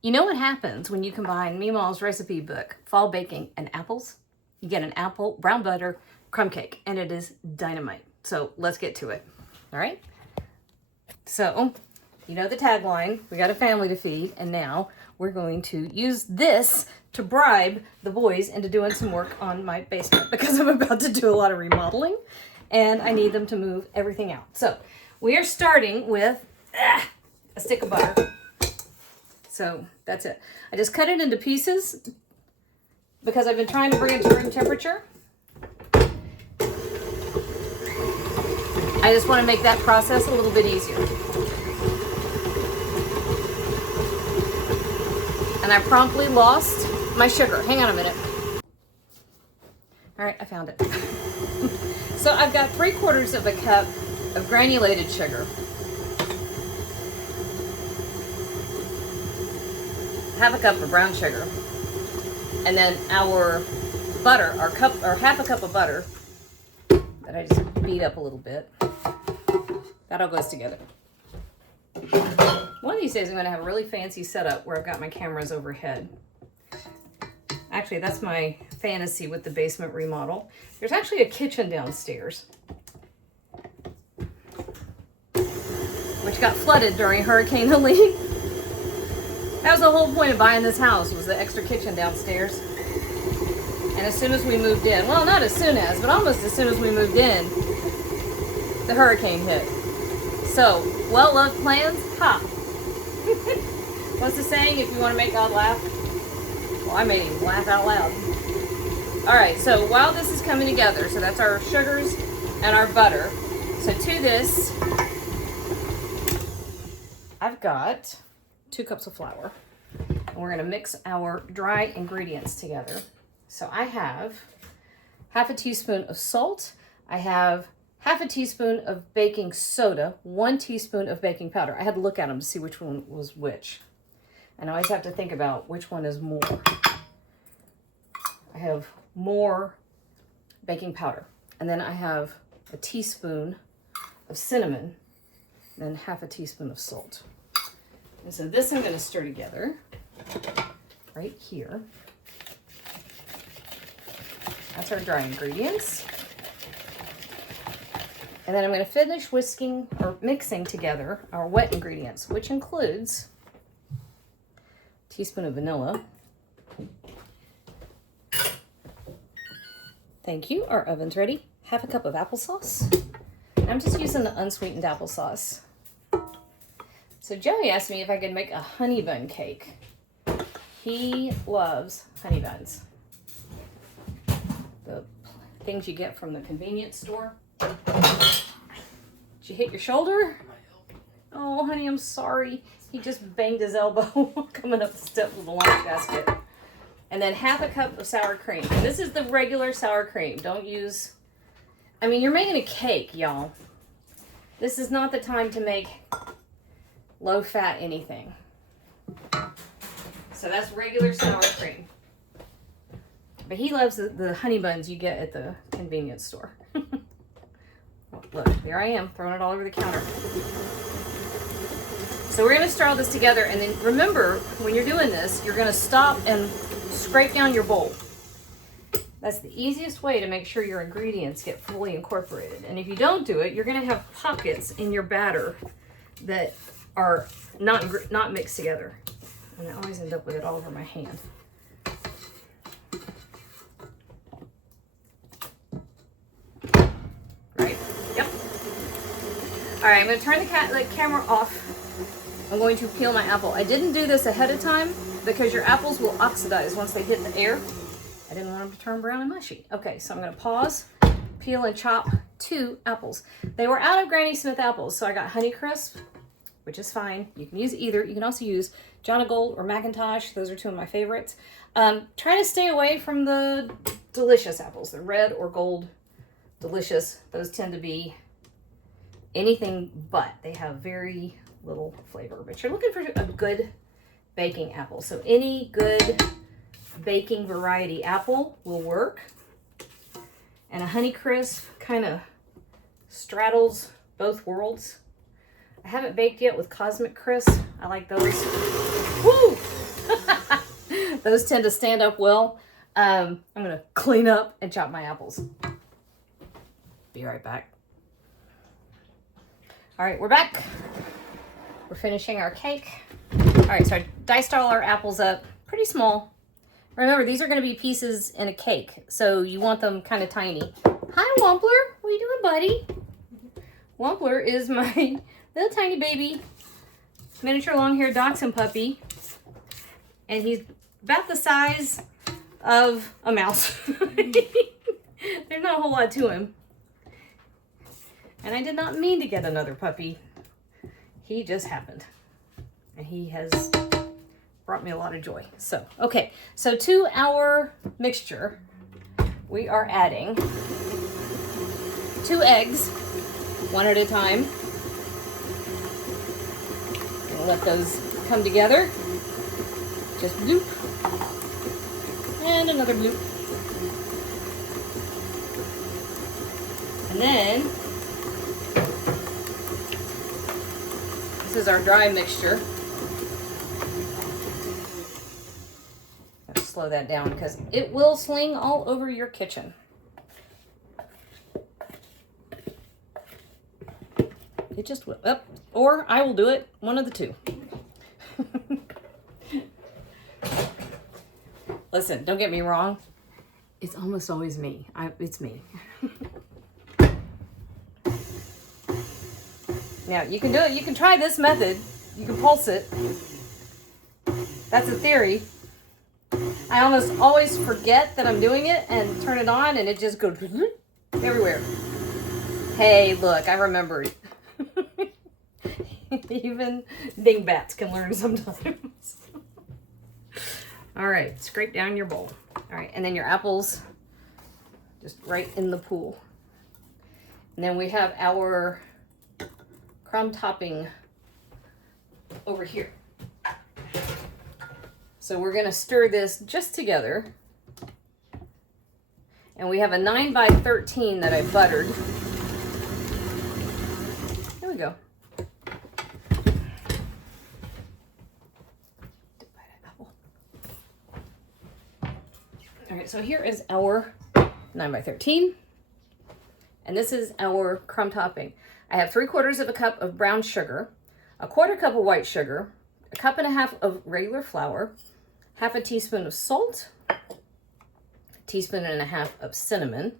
You know what happens when you combine Mimal's recipe book, Fall Baking, and apples? You get an apple, brown butter, crumb cake, and it is dynamite. So let's get to it. All right? So, you know the tagline, we got a family to feed, and now we're going to use this to bribe the boys into doing some work on my basement because I'm about to do a lot of remodeling and I need them to move everything out. So we are starting with a stick of butter. So that's it. I just cut it into pieces because I've been trying to bring it to room temperature. I just want to make that process a little bit easier. And I promptly lost my sugar. Hang on a minute. All right, I found it. So I've got 3/4 of a cup of granulated sugar. Half a cup of brown sugar. And then our butter, our half a cup of butter that I just beat up a little bit. That all goes together. One of these days I'm going to have a really fancy setup where I've got my cameras overhead. Actually, that's my fantasy with the basement remodel. There's actually a kitchen downstairs, which got flooded during Hurricane Helene. That was the whole point of buying this house, was the extra kitchen downstairs. And as soon as we moved in, well, not as soon as, but almost as soon as we moved in, the hurricane hit. So, well-loved plans, ha! What's the saying, if you want to make God laugh? Well, I made him laugh out loud. Alright, so while this is coming together, so that's our sugars and our butter. So to this, I've got 2 cups of flour. And we're going to mix our dry ingredients together. So I have half a teaspoon of salt. I have half a teaspoon of baking soda, 1 teaspoon of baking powder. I had to look at them to see which one was which. And I always have to think about which one is more. I have more baking powder. And then I have a teaspoon of cinnamon, and then half a teaspoon of salt. And so this I'm going to stir together right here. That's our dry ingredients. And then I'm going to finish whisking or mixing together our wet ingredients, which includes a teaspoon of vanilla. Thank you. Our oven's ready. Half a cup of applesauce. And I'm just using the unsweetened applesauce. So Joey asked me if I could make a honey bun cake. He loves honey buns. The things you get from the convenience store. Did you hit your shoulder? Oh, honey, I'm sorry. He just banged his elbow coming up the steps with the lunch basket. And then half a cup of sour cream. And this is the regular sour cream. Don't use... I mean, you're making a cake, y'all. This is not the time to make low-fat anything. So that's regular sour cream. But he loves the honey buns you get at the convenience store. Look, there I am, throwing it all over the counter. So we're going to stir all this together, and then remember, when you're doing this, you're going to stop and scrape down your bowl. That's the easiest way to make sure your ingredients get fully incorporated. And if you don't do it, you're going to have pockets in your batter that are not mixed together. And I always end up with it all over my hand. Right? Yep. All right, I'm going to turn the camera off. I'm going to peel my apple. I didn't do this ahead of time because your apples will oxidize once they hit the air. I didn't want them to turn brown and mushy. Okay, so I'm going to pause, peel, and chop 2 apples. They were out of Granny Smith apples, so I got Honeycrisp, which is fine. You can use either. You can also use John Gold or Macintosh. Those are 2 of my favorites. Try to stay away from the delicious apples, the red or gold delicious. Those tend to be anything but. They have very little flavor, but you're looking for a good baking apple. So any good baking variety apple will work. And a Honeycrisp kind of straddles both worlds. I haven't baked yet with Cosmic Crisp. I like those. Woo! Those tend to stand up well. I'm gonna clean up and chop my apples. Be right back. All right, we're back. We're finishing our cake. All right, so I diced all our apples up pretty small. Remember, these are going to be pieces in a cake, so you want them kind of tiny. Hi, Wampler. What are you doing, buddy? Wampler is my little tiny baby, miniature long-haired dachshund puppy, and he's about the size of a mouse. There's not a whole lot to him. And I did not mean to get another puppy. He just happened. And he has brought me a lot of joy. So, okay. So to our mixture, we are adding 2 eggs, one at a time. And let those come together. Just bloop. And another bloop. And then, this is our dry mixture. Let's slow that down because it will sling all over your kitchen. It just will. Oh, or I will do it. One of the two. Listen, don't get me wrong. It's almost always me. It's me. Now, you can do it. You can try this method. You can pulse it. That's a theory. I almost always forget that I'm doing it and turn it on and it just goes everywhere. Hey, look, I remembered. Even dingbats can learn sometimes. All right, scrape down your bowl. All right, and then your apples just right in the pool. And then we have our crumb topping over here. So we're gonna stir this just together. And we have a 9 by 13 that I buttered. There we go. All right, so here is our 9 by 13. And this is our crumb topping. I have 3/4 cup of brown sugar, 1/4 cup of white sugar, 1.5 cups of regular flour, 1/2 teaspoon of salt, 1.5 teaspoons of cinnamon,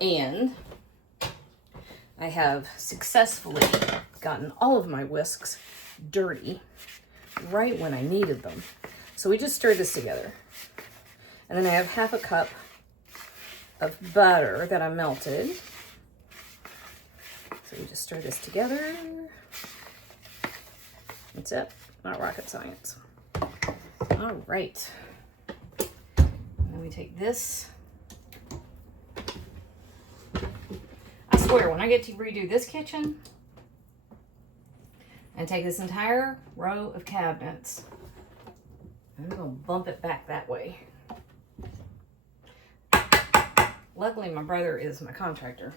and I have successfully gotten all of my whisks dirty right when I needed them. So we just stir this together. And then I have 1/2 cup of butter that I melted. So we just stir this together. That's it. Not rocket science. All right. Then we take this. I swear, when I get to redo this kitchen, and take this entire row of cabinets, I'm gonna bump it back that way. Luckily, my brother is my contractor.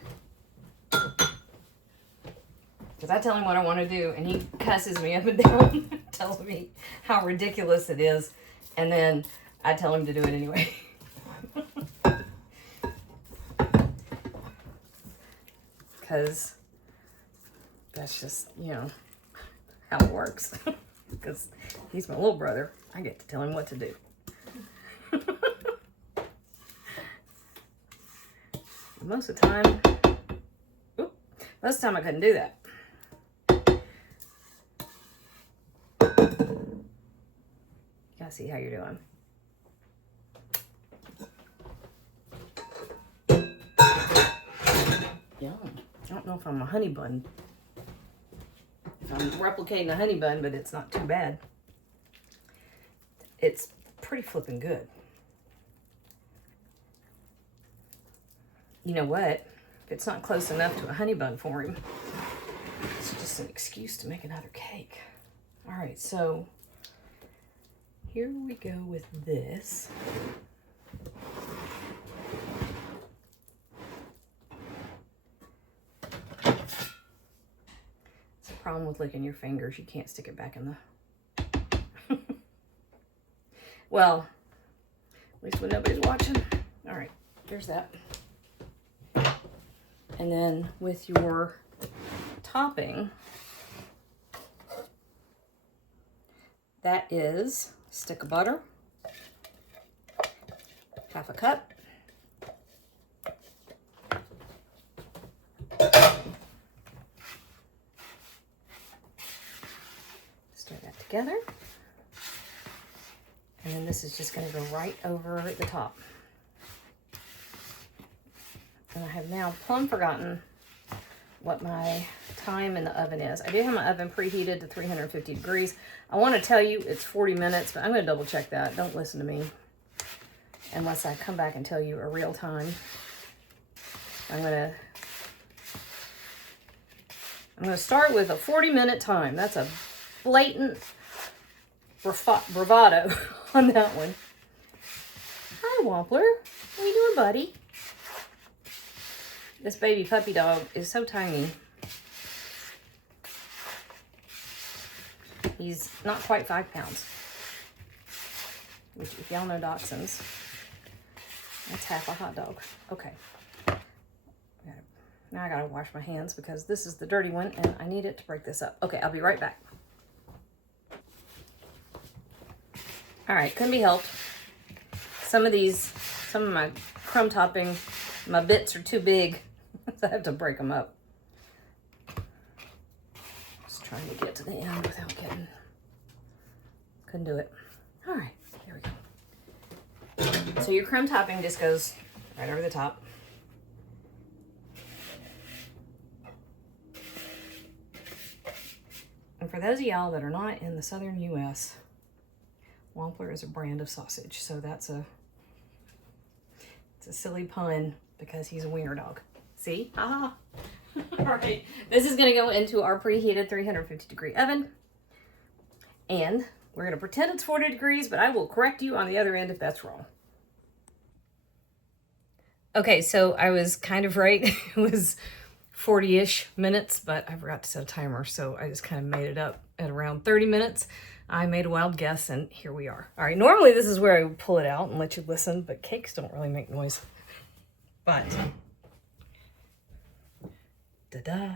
Because I tell him what I want to do, and he cusses me up and down, tells me how ridiculous it is, and then I tell him to do it anyway. Because that's just, you know, how it works. Because he's my little brother. I get to tell him what to do. Most of the time, most of the time I couldn't do that. You gotta see how you're doing. Yum. I don't know if I'm a honey bun. If I'm replicating a honey bun, but it's not too bad. It's pretty flipping good. You know what? If it's not close enough to a honey bun for him, it's just an excuse to make another cake. All right, so here we go with this. problem with licking your fingers. You can't stick it back in the... Well, at least when nobody's watching. All right, there's that. And then with your topping, that is a stick of butter, half a cup, stir that together, and then this is just going to go right over the top. And I have now plumb forgotten what my time in the oven is. I do have my oven preheated to 350 degrees. I want to tell you it's 40 minutes, but I'm going to double check that. Don't listen to me unless I come back and tell you a real time. I'm going to start with a 40-minute time. That's a blatant bravado on that one. Hi, Wampler. How you doing, buddy? This baby puppy dog is so tiny. He's not quite 5 pounds. Which, if y'all know dachshunds, that's half a hot dog. Okay. Now I gotta wash my hands because this is the dirty one and I need it to break this up. Okay, I'll be right back. All right, couldn't be helped. Some of my crumb topping, my bits are too big. So I have to break them up. Just trying to get to the end without getting... Couldn't do it. All right, here we go. So your crumb topping just goes right over the top. And for those of y'all that are not in the southern U.S., Wampler is a brand of sausage. So it's a silly pun because he's a wiener dog. See? All right. This is going to go into our preheated 350 degree oven. And we're going to pretend it's 40 degrees, but I will correct you on the other end if that's wrong. Okay, so I was kind of right. It was 40-ish minutes, but I forgot to set a timer, so I just kind of made it up at around 30 minutes. I made a wild guess, and here we are. All right, normally this is where I would pull it out and let you listen, but cakes don't really make noise. But... Ta-da!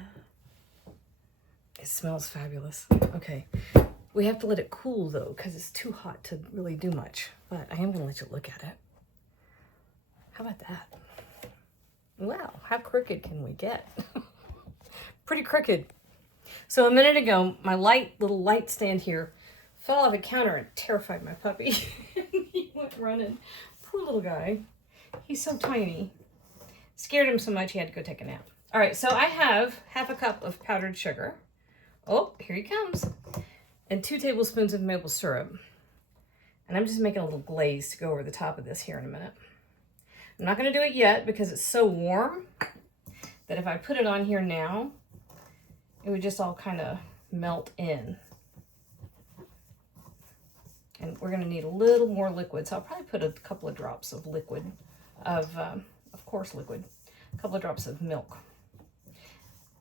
It smells fabulous. Okay, we have to let it cool though, because it's too hot to really do much. But I am gonna let you look at it. How about that? Wow, how crooked can we get? Pretty crooked. So a minute ago, my little light stand here fell off a counter and terrified my puppy. He went running. Poor little guy. He's so tiny. Scared him so much he had to go take a nap. All right, so I have half a cup of powdered sugar. Oh, here he comes. And 2 tablespoons of maple syrup. And I'm just making a little glaze to go over the top of this here in a minute. I'm not going to do it yet because it's so warm that if I put it on here now, it would just all kind of melt in. And we're going to need a little more liquid, so I'll probably put a couple of drops of liquid, of course liquid, a couple of drops of milk.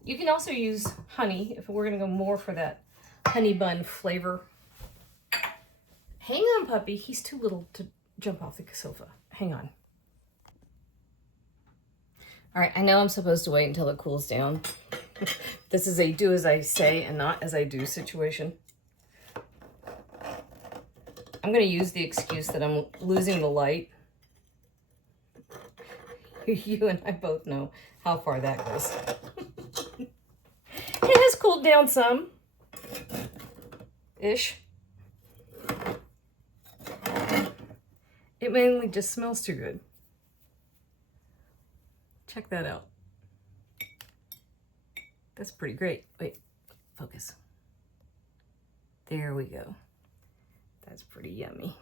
You can also use honey if we're going to go more for that honey bun flavor. Hang on, puppy. He's too little to jump off the sofa. Hang on. All right, I know I'm supposed to wait until it cools down. This is a do as I say and not as I do situation. I'm going to use the excuse that I'm losing the light. You and I both know how far that goes. It has cooled down some. Ish. It mainly just smells too good. Check that out. That's pretty great. Wait, focus. There we go. That's pretty yummy.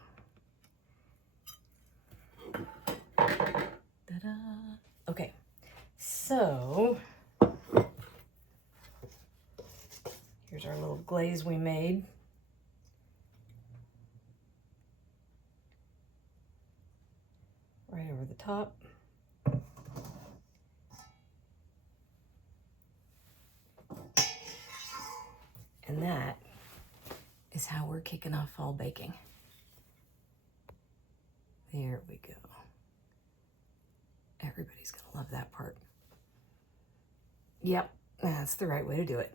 Ta-da! Okay, so here's our little glaze we made. Right over the top. And that is how we're kicking off fall baking. There we go. Everybody's gonna love that part. Yep, that's the right way to do it.